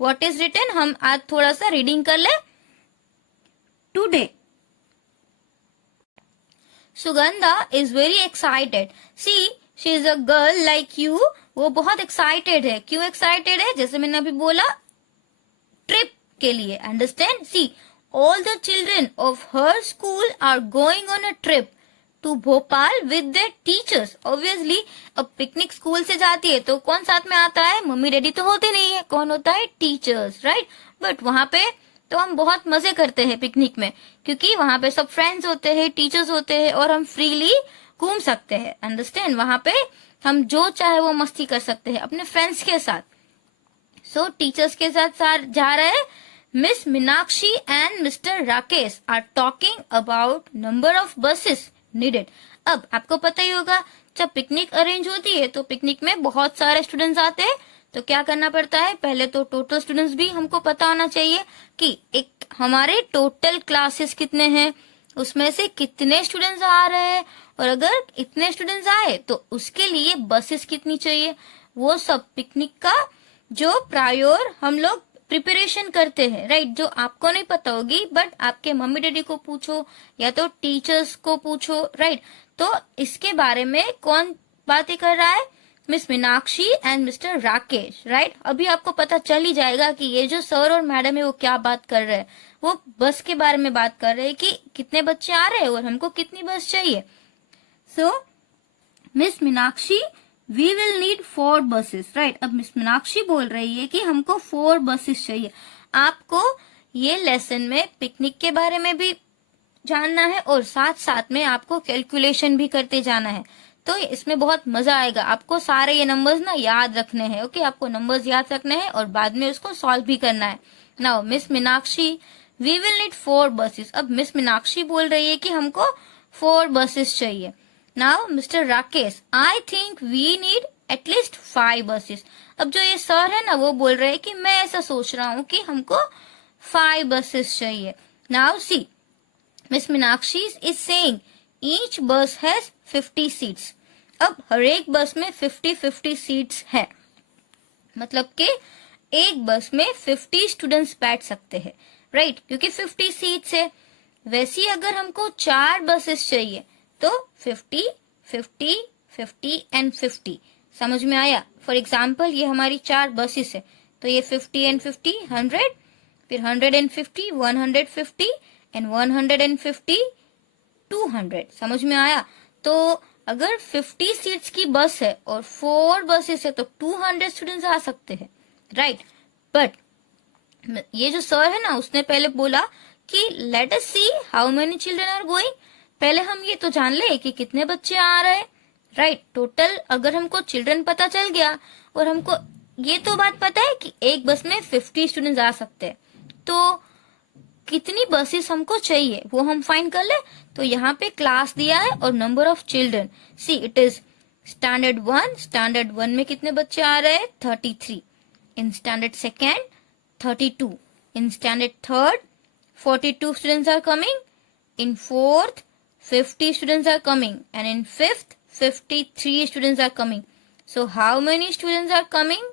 What is written, हम आज थोड़ा सा रीडिंग कर ले. Today Sugandha is very excited. See, she is a girl like you. वो बहुत excited है. क्यों excited है? जैसे मैंने अभी बोला, trip के लिए. Understand? See, all the children of her school are going on a trip to Bhopal with their teachers. Obviously, अब पिकनिक स्कूल से जाती है तो कौन साथ में आता है? मम्मी डैडी तो होते नहीं है. कौन होता है? Teachers, right? बट वहां पे तो हम बहुत मजे करते हैं पिकनिक में, क्योंकि वहां पे सब फ्रेंड्स होते हैं, टीचर्स होते हैं और हम फ्रीली घूम सकते हैं. अंडरस्टैंड? वहां पे हम जो चाहे वो मस्ती कर सकते हैं अपने फ्रेंड्स के साथ. सो टीचर्स के साथ जा रहे हैं. Miss Meenakshi and mister Rakesh are talking about number of buses needed. अब आपको पता ही होगा, जब पिकनिक अरेंज होती है तो पिकनिक में बहुत सारे स्टूडेंट्स आते हैं. तो क्या करना पड़ता है? पहले तो टोटल स्टूडेंट्स भी हमको पता होना चाहिए कि एक हमारे टोटल क्लासेस कितने हैं, उसमें से कितने स्टूडेंट्स आ रहे हैं, और अगर इतने स्टूडेंट्स आए तो उसके लिए बसेस कितनी चाहिए. वो सब पिकनिक का जो प्रायोर हम लोग प्रिपरेशन करते हैं, राइट? जो आपको नहीं पता होगी, बट आपके मम्मी डैडी को पूछो या तो टीचर्स को पूछो, राइट? तो इसके बारे में कौन बातें कर रहा है? Miss Meenakshi and mister Rakesh, right? अभी आपको पता चल ही जाएगा कि ये जो सर और मैडम है वो क्या बात कर रहे हैं. वो बस के बारे में बात कर रहे हैं कि कितने बच्चे आ रहे हैं और हमको कितनी बस चाहिए. So miss Meenakshi, we will need 4 buses, right? अब मिस मीनाक्षी बोल रही है कि हमको 4 buses चाहिए. आपको ये लेसन में पिकनिक के बारे में भी जानना है और साथ साथ में आपको कैलकुलेशन भी करते जाना है. तो इसमें बहुत मजा आएगा. आपको सारे ये नंबर्स ना याद रखने हैं. ओके, आपको नंबर्स याद रखने हैं और बाद में उसको सॉल्व भी करना है. Now miss Meenakshi, we will need 4 buses. अब मिस मीनाक्षी बोल रही है कि हमको 4 buses चाहिए. Now mister Rakesh, I think we need at least 5 buses. अब जो ये सर है ना, वो बोल रहे हैं कि मैं ऐसा सोच रहा हूँ कि हमको 5 buses चाहिए. Now see, miss Meenakshi is saying each बस हैज 50 seats. अब हर एक बस में 50-50 सीट्स है, मतलब कि एक बस में 50 स्टूडेंट्स बैठ सकते हैं, राइट, क्योंकि 50 सीट्स है। वैसे ही अगर हमको 4 बसेस चाहिए तो 50, 50, 50 एंड 50। समझ में आया? फॉर एग्जाम्पल ये हमारी 4 बसेस है, तो ये 50 एंड 50 100, फिर 150 150 एंड 150 200। समझ में आया? तो अगर 50 सीट्स की बस है और 4 बसेस है तो 200 स्टूडेंट्स आ सकते हैं, राइट। बट ये जो सर है ना, उसने पहले बोला कि let us see how many children are going. पहले हम ये तो जान ले कि कितने बच्चे आ रहे हैं, राइट। टोटल अगर हमको चिल्ड्रन पता चल गया और हमको ये तो बात पता है कि एक बस में 50 स्टूडेंट्स आ सकते हैं, तो कितनी बसेस हमको चाहिए वो हम फाइंड कर ले। तो यहाँ पे क्लास दिया है और number of children, see it is standard 1। Standard 1 में कितने बच्चे आ रहे हैं? 33। In standard second 32। In standard third 42 students are coming. In fourth 50 students are coming and in fifth 53 students are coming. So how many students are coming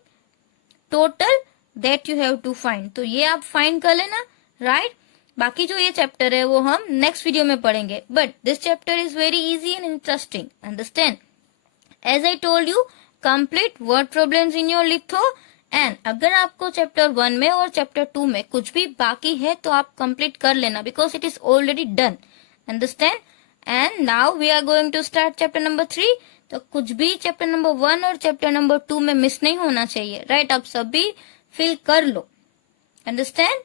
total, that you have to find. तो ये आप find कर लेना, right. बाकी जो ये chapter है वो हम नेक्स्ट वीडियो में पढ़ेंगे, but this chapter is very easy and interesting, understand. As I told you, complete word problems in your litho. And अगर आपको चैप्टर 1 में और चैप्टर 2 में कुछ भी बाकी है तो आप कंप्लीट कर लेना, because it is already done, understand. And now we are going to start chapter number 3। तो कुछ भी चैप्टर नंबर 1 और चैप्टर नंबर 2 में मिस नहीं होना चाहिए, राइट। आप सभी फिल कर लो, अंडरस्टैंड।